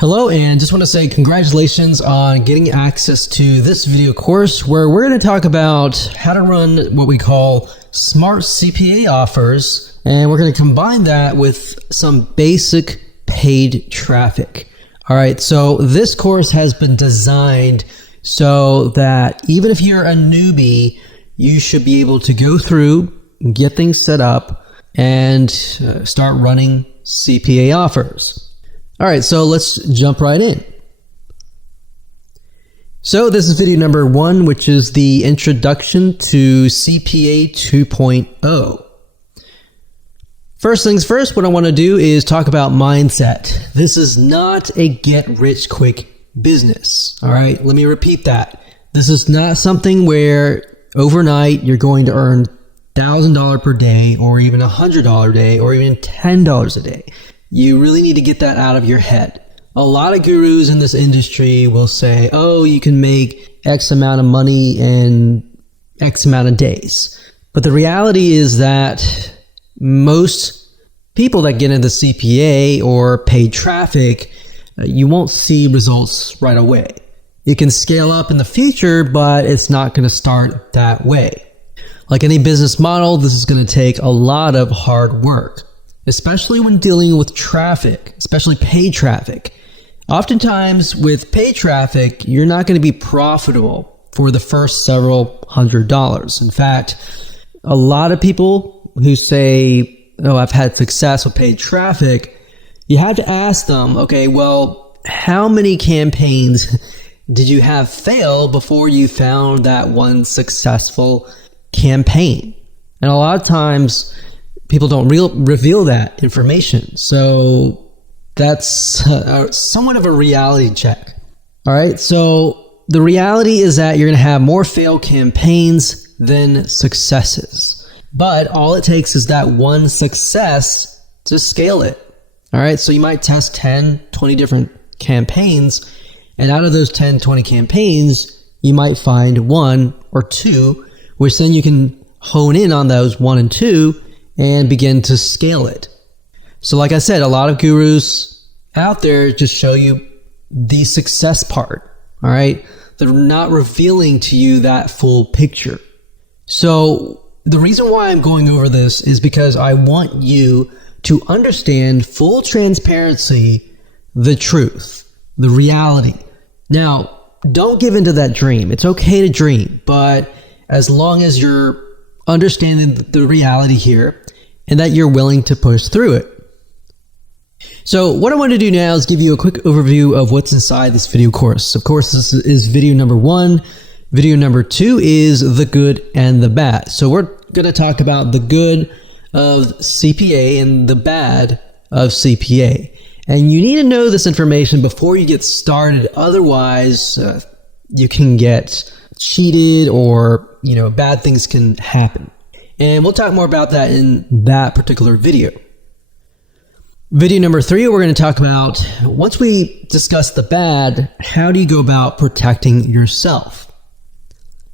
Hello, and just want to say congratulations on getting access to this video course where we're going to talk about how to run what we call smart CPA offers, and we're going to combine that with some basic paid traffic. All right, so this course has been designed so that even if you're a newbie, you should be able to go through, get things set up, and start running CPA offers. All right, so let's jump right in. So this is video number 1, which is the introduction to CPA 2.0. First things first, what I want to do is talk about mindset. This is not a get-rich-quick business. All right, let me repeat that. This is not something where overnight you're going to earn $1,000 per day or even $100 a day or even $10 a day. You really need to get that out of your head. A lot of gurus in this industry will say, oh, you can make X amount of money in X amount of days. But the reality is that most people that get into CPA or paid traffic, you won't see results right away. You can scale up in the future, but it's not going to start that way. Like any business model, this is going to take a lot of hard work, especially when dealing with traffic, especially paid traffic. Oftentimes with paid traffic, you're not going to be profitable for the first several $100s. In fact, a lot of people who say, oh, I've had success with paid traffic, you have to ask them, okay, well, how many campaigns did you have fail before you found that one successful campaign? And a lot of times people don't reveal that information. So that's somewhat of a reality check. All right. So the reality is that you're going to have more failed campaigns than successes. But all it takes is that one success to scale it. All right. So you might test 10, 20 different campaigns. And out of those 10, 20 campaigns, you might find 1 or 2, which then you can hone in on those 1 and 2 and begin to scale it. So like I said, a lot of gurus out there just show you the success part, all right? They're not revealing to you that full picture. So the reason why I'm going over this is because I want you to understand full transparency, the truth, the reality. Now, don't give into that dream. It's okay to dream, but as long as you're understanding the reality here and that you're willing to push through it. So what I want to do now is give you a quick overview of what's inside this video course. Of course, this is video number 1. Video number 2 is the good and the bad. So we're going to talk about the good of CPA and the bad of CPA. And you need to know this information before you get started. Otherwise, you can get cheated or, bad things can happen. And we'll talk more about that in that particular video. Video number 3, we're going to talk about, once we discuss the bad, how do you go about protecting yourself?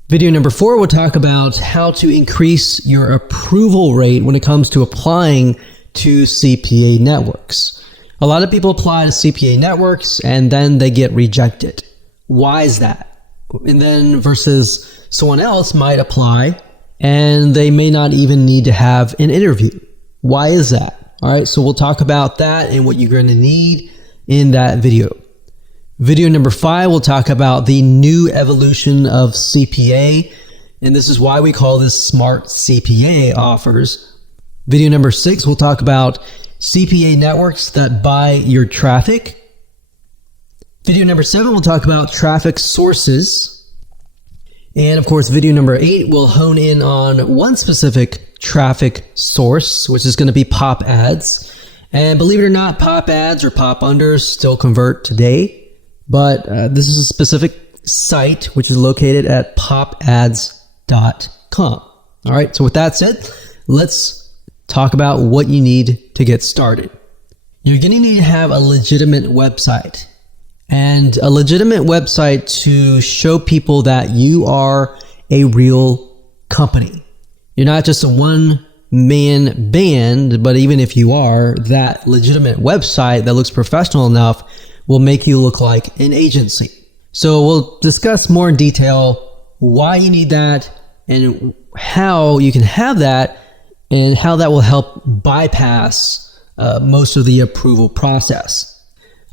Video number 4, we'll talk about how to increase your approval rate when it comes to applying to CPA networks. A lot of people apply to CPA networks and then they get rejected. Why is that? And then versus someone else might apply and they may not even need to have an interview. Why is that? All right, so we'll talk about that and what you're going to need in that video. Video number 5, we'll talk about the new evolution of CPA, and this is why we call this smart CPA offers. Video number 6, we'll talk about CPA networks that buy your traffic. Video number 7, we'll talk about traffic sources. And of course, video number 8, we'll hone in on one specific traffic source, which is going to be pop ads. And believe it or not, pop ads or pop unders still convert today. But this is a specific site, which is located at popads.com. All right, so with that said, let's talk about what you need to get started. You're going to need to have a legitimate website. And a legitimate website to show people that you are a real company. You're not just a one-man band, but even if you are, that legitimate website that looks professional enough will make you look like an agency. So we'll discuss more in detail why you need that and how you can have that and how that will help bypass most of the approval process.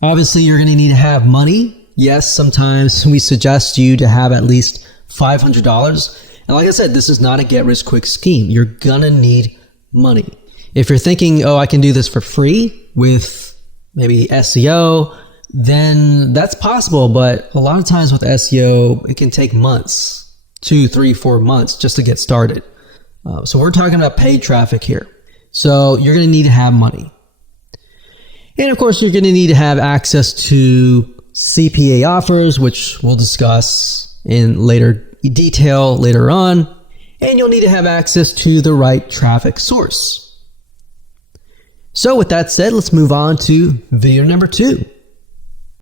Obviously, you're going to need to have money. Yes, sometimes we suggest you to have at least $500. And like I said, this is not a get-rich-quick scheme. You're going to need money. If you're thinking, oh, I can do this for free with maybe SEO, then that's possible. But a lot of times with SEO, it can take months, 2, 3, 4 months just to get started. So we're talking about paid traffic here. So you're going to need to have money. And of course, you're going to need to have access to CPA offers, which we'll discuss in later detail later on. And you'll need to have access to the right traffic source. So with that said, let's move on to video number 2.